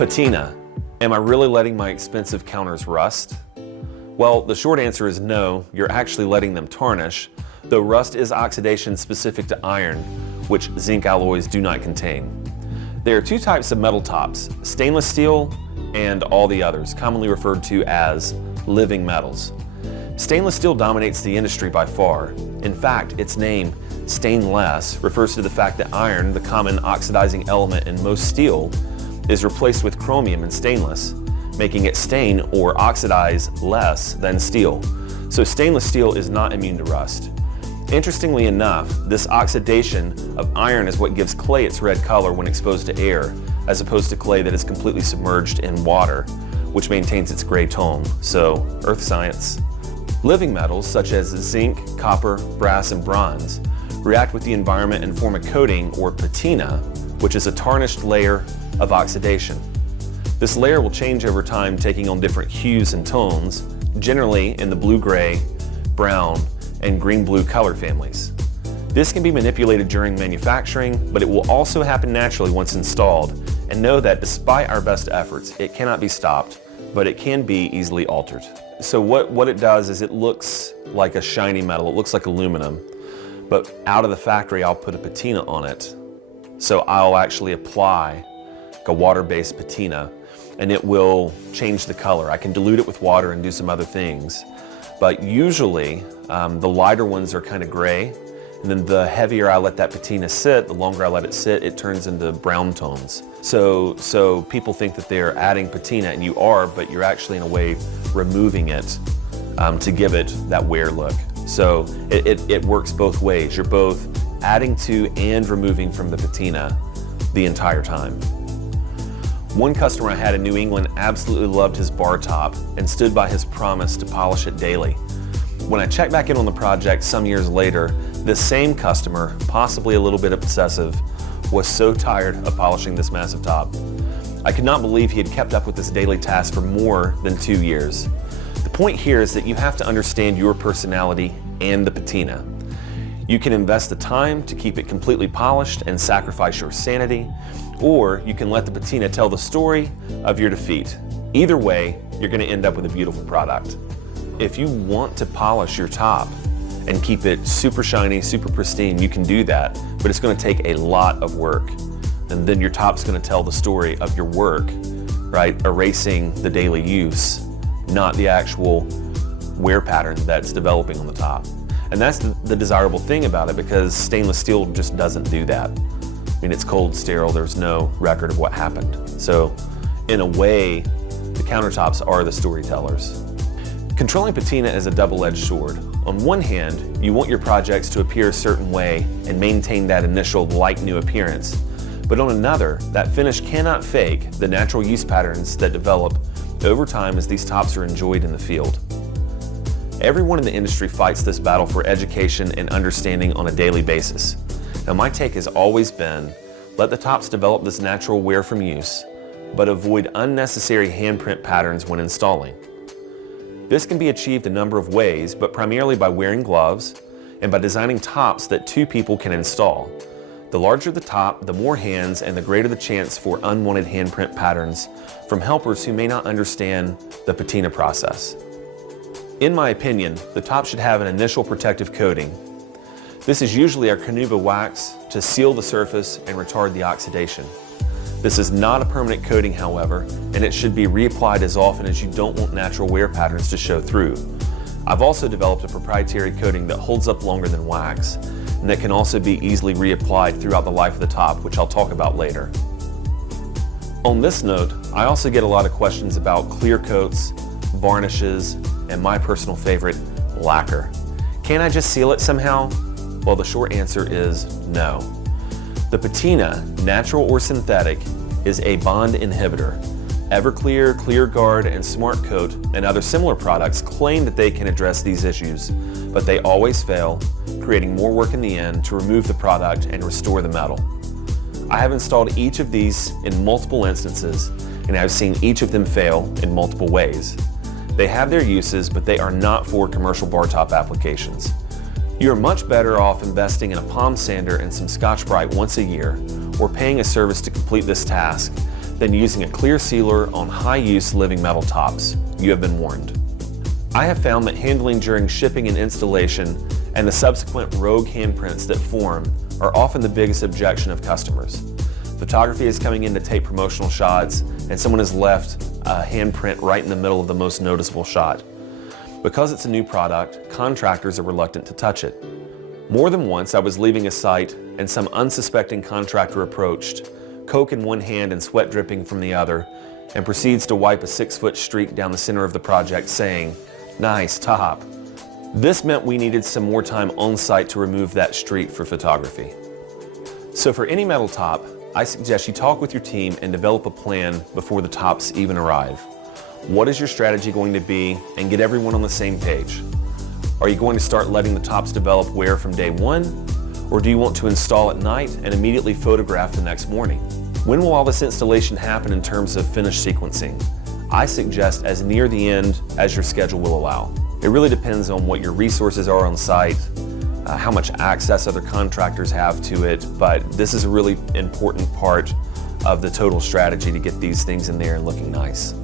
Patina, am I really letting my expensive counters rust? Well, the short answer is no, you're actually letting them tarnish, though rust is oxidation specific to iron, which zinc alloys do not contain. There are two types of metal tops, stainless steel and all the others, commonly referred to as living metals. Stainless steel dominates the industry by far. In fact, its name, stainless, refers to the fact that iron, the common oxidizing element in most steel, is replaced with chromium in stainless, making it stain or oxidize less than steel. So stainless steel is not immune to rust. Interestingly enough, this oxidation of iron is what gives clay its red color when exposed to air, as opposed to clay that is completely submerged in water, which maintains its gray tone. So, earth science. Living metals such as zinc, copper, brass, and bronze react with the environment and form a coating, or patina, which is a tarnished layer of oxidation. This layer will change over time, taking on different hues and tones, generally in the blue-gray, brown, and green-blue color families. This can be manipulated during manufacturing, but it will also happen naturally once installed, and know that despite our best efforts, it cannot be stopped, but it can be easily altered. So what it does is it looks like a shiny metal, it looks like aluminum, but out of the factory I'll put a patina on it. So I'll actually apply a water-based patina, and it will change the color. I can dilute it with water and do some other things, but usually the lighter ones are kind of gray, and then the heavier I let that patina sit, the longer I let it sit, it turns into brown tones. So people think that they're adding patina, and you are, but you're actually in a way removing it to give it that wear look. So it works both ways. You're both adding to and removing from the patina the entire time. One customer I had in New England absolutely loved his bar top and stood by his promise to polish it daily. When I checked back in on the project some years later, this same customer, possibly a little bit obsessive, was so tired of polishing this massive top. I could not believe he had kept up with this daily task for more than 2 years. The point here is that you have to understand your personality and the patina. You can invest the time to keep it completely polished and sacrifice your sanity, or you can let the patina tell the story of your defeat. Either way, you're going to end up with a beautiful product. If you want to polish your top and keep it super shiny, super pristine, you can do that, but it's going to take a lot of work. And then your top's going to tell the story of your work, right? Erasing the daily use, not the actual wear pattern that's developing on the top. And that's the desirable thing about it, because stainless steel just doesn't do that. I mean, it's cold, sterile, there's no record of what happened. So in a way, the countertops are the storytellers. Controlling patina is a double-edged sword. On one hand, you want your projects to appear a certain way and maintain that initial like-new appearance. But on another, that finish cannot fake the natural use patterns that develop over time as these tops are enjoyed in the field. Everyone in the industry fights this battle for education and understanding on a daily basis. Now, my take has always been, let the tops develop this natural wear from use, but avoid unnecessary handprint patterns when installing. This can be achieved a number of ways, but primarily by wearing gloves and by designing tops that 2 people can install. The larger the top, the more hands, and the greater the chance for unwanted handprint patterns from helpers who may not understand the patina process. In my opinion, the top should have an initial protective coating. This is usually our Canuba wax to seal the surface and retard the oxidation. This is not a permanent coating, however, and it should be reapplied as often as you don't want natural wear patterns to show through. I've also developed a proprietary coating that holds up longer than wax, and that can also be easily reapplied throughout the life of the top, which I'll talk about later. On this note, I also get a lot of questions about clear coats, varnishes, and my personal favorite, lacquer. Can I just seal it somehow? Well, the short answer is no. The patina, natural or synthetic, is a bond inhibitor. Everclear, ClearGuard, and SmartCoat and other similar products claim that they can address these issues, but they always fail, creating more work in the end to remove the product and restore the metal. I have installed each of these in multiple instances, and I've seen each of them fail in multiple ways. They have their uses, but they are not for commercial bar top applications. You are much better off investing in a palm sander and some Scotch-Brite once a year, or paying a service to complete this task, than using a clear sealer on high-use living metal tops. You have been warned. I have found that handling during shipping and installation and the subsequent rogue handprints that form are often the biggest objection of customers. Photography is coming in to take promotional shots and someone has left a handprint right in the middle of the most noticeable shot. Because it's a new product, contractors are reluctant to touch it. More than once I was leaving a site and some unsuspecting contractor approached, Coke in one hand and sweat dripping from the other, and proceeds to wipe a 6-foot streak down the center of the project saying, "Nice top." This meant we needed some more time on site to remove that streak for photography. So for any metal top, I suggest you talk with your team and develop a plan before the tops even arrive. What is your strategy going to be, and get everyone on the same page? Are you going to start letting the tops develop wear from day one? Or do you want to install at night and immediately photograph the next morning? When will all this installation happen in terms of finish sequencing? I suggest as near the end as your schedule will allow. It really depends on what your resources are on site, how much access other contractors have to it, but this is a really important part of the total strategy to get these things in there and looking nice.